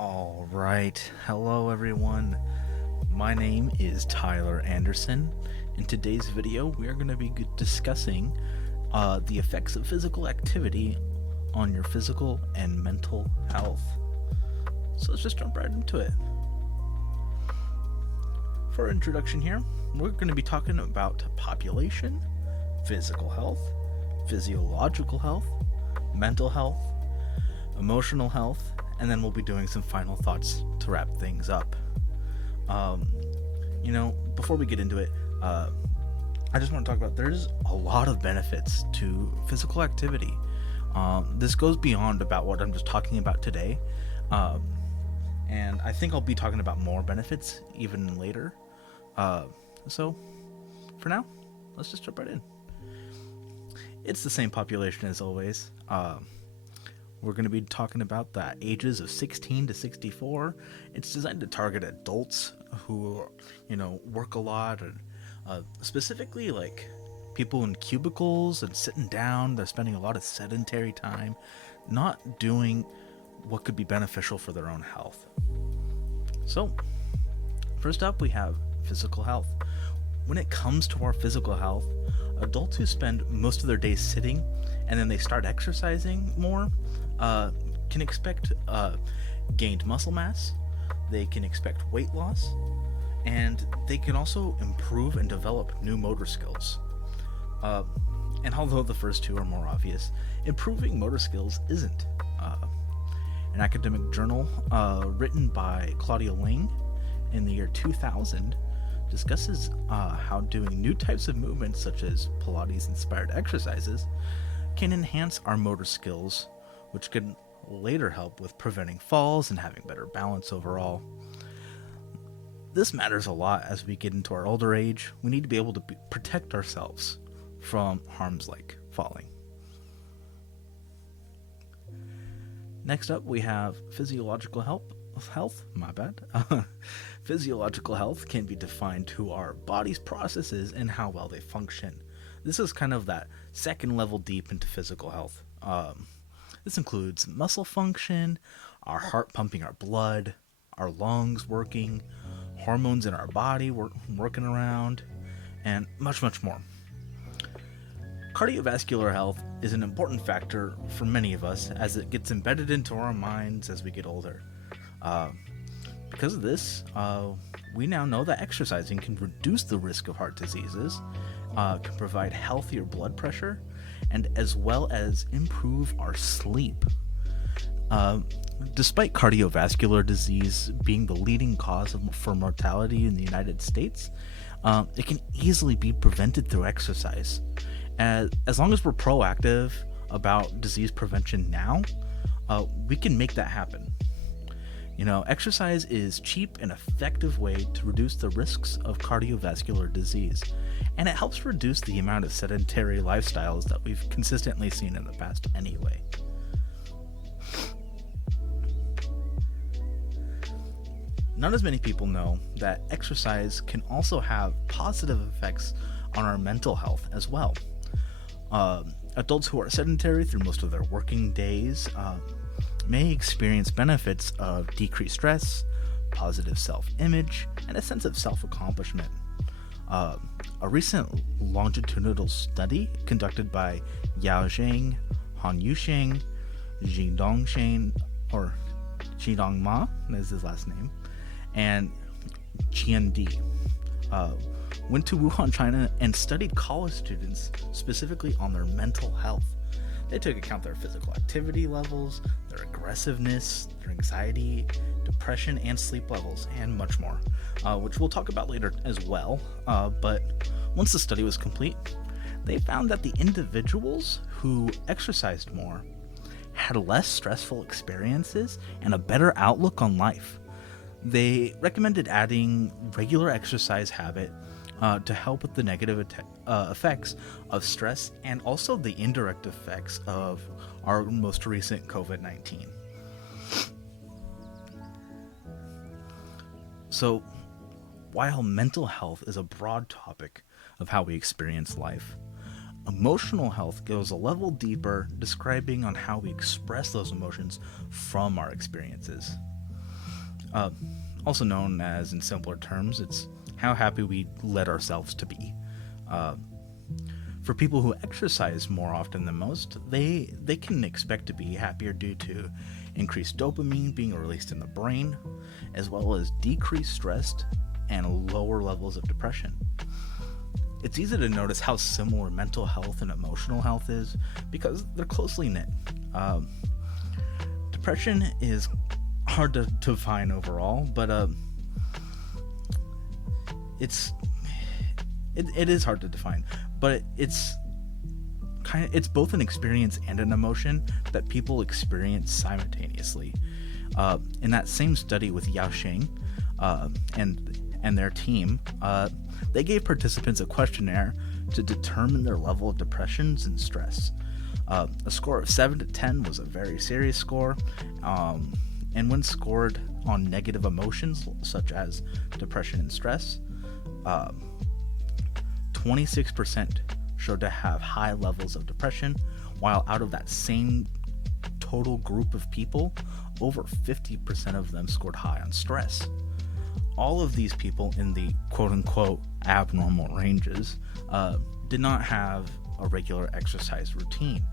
All right. Hello, everyone. My name is Tyler Anderson. In today's video, we are going to be discussing the effects of physical activity on your physical and mental health. So let's just jump right into it. For our introduction here, we're going to be talking about population, physical health, physiological health, mental health, emotional health, and then we'll be doing some final thoughts to wrap things up. Before we get into it, I just want to talk about there's a lot of benefits to physical activity. This goes beyond about what I'm just talking about today, and I think I'll be talking about more benefits even later. So, for now, let's just jump right in. It's the same population as always. We're going to be talking about the ages of 16 to 64. It's designed to target adults who, work a lot, and specifically like people in cubicles and sitting down. They're spending a lot of sedentary time, not doing what could be beneficial for their own health. So, first up, we have physical health. When it comes to our physical health, adults who spend most of their days sitting and then they start exercising more can expect gained muscle mass, they can expect weight loss, and they can also improve and develop new motor skills. And although the first two are more obvious, improving motor skills isn't. An academic journal written by Claudia Ling in the year 2000 discusses how doing new types of movements such as Pilates-inspired exercises can enhance our motor skills, which can later help with preventing falls and having better balance overall. This matters a lot as we get into our older age. We need to be able to protect ourselves from harms like falling. Next up, we have physiological health. Physiological health can be defined to our body's processes and how well they function. This is kind of that second level deep into physical health. This includes muscle function, our heart pumping our blood, our lungs working, hormones in our body working around, and much, much more. Cardiovascular health is an important factor for many of us as it gets embedded into our minds as we get older. Because of this, we now know that exercising can reduce the risk of heart diseases, can provide healthier blood pressure, and as well as improve our sleep. Despite cardiovascular disease being the leading cause for mortality in the United States, it can easily be prevented through exercise. As long as we're proactive about disease prevention now, we can make that happen. Exercise is cheap and effective way to reduce the risks of cardiovascular disease, and it helps reduce the amount of sedentary lifestyles that we've consistently seen in the past anyway. Not as many people know that exercise can also have positive effects on our mental health as well. Adults who are sedentary through most of their working days may experience benefits of decreased stress, positive self-image, and a sense of self-accomplishment. A recent longitudinal study conducted by Yao Zheng, Han Yusheng, Jidong Ma is his last name, and Qian Di, went to Wuhan, China, and studied college students specifically on their mental health. They took account their physical activity levels, their aggressiveness, their anxiety, depression, and sleep levels, and much more, which we'll talk about later as well. But once the study was complete, they found that the individuals who exercised more had less stressful experiences and a better outlook on life. They recommended adding regular exercise habit to help with the negative effects of stress and also the indirect effects of our most recent COVID-19. So, while mental health is a broad topic of how we experience life, emotional health goes a level deeper, describing on how we express those emotions from our experiences. Uh, Also known as, in simpler terms, it's how happy we let ourselves to be. Uh, for people who exercise more often than most, they can expect to be happier due to increased dopamine being released in the brain, as well as decreased stress and lower levels of depression. It's easy to notice how similar mental health and emotional health is because they're closely knit. Um, Depression is hard to define overall, but it's it is hard to define, but it's both an experience and an emotion that people experience simultaneously. In that same study with Yao Sheng and their team, they gave participants a questionnaire to determine their level of depressions and stress. A score of 7 to 10 was a very serious score, and when scored on negative emotions such as depression and stress, 26% showed to have high levels of depression, while out of that same total group of people, over 50% of them scored high on stress. All of these people in the quote-unquote abnormal ranges did not have a regular exercise routine.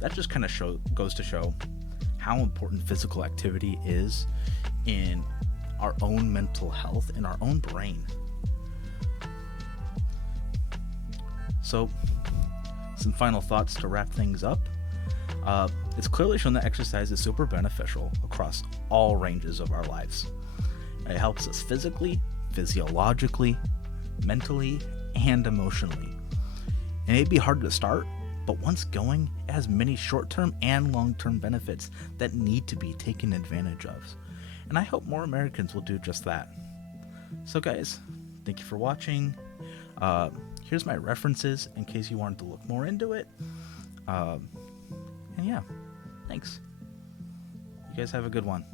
That just kind of goes to show how important physical activity is in our own mental health, in our own brain. So, some final thoughts to wrap things up. It's clearly shown that exercise is super beneficial across all ranges of our lives. It helps us physically, physiologically, mentally, and emotionally. It may be hard to start, but once going, it has many short-term and long-term benefits that need to be taken advantage of. And I hope more Americans will do just that. So guys, thank you for watching. Here's my references in case you wanted to look more into it. And yeah, thanks. You guys have a good one.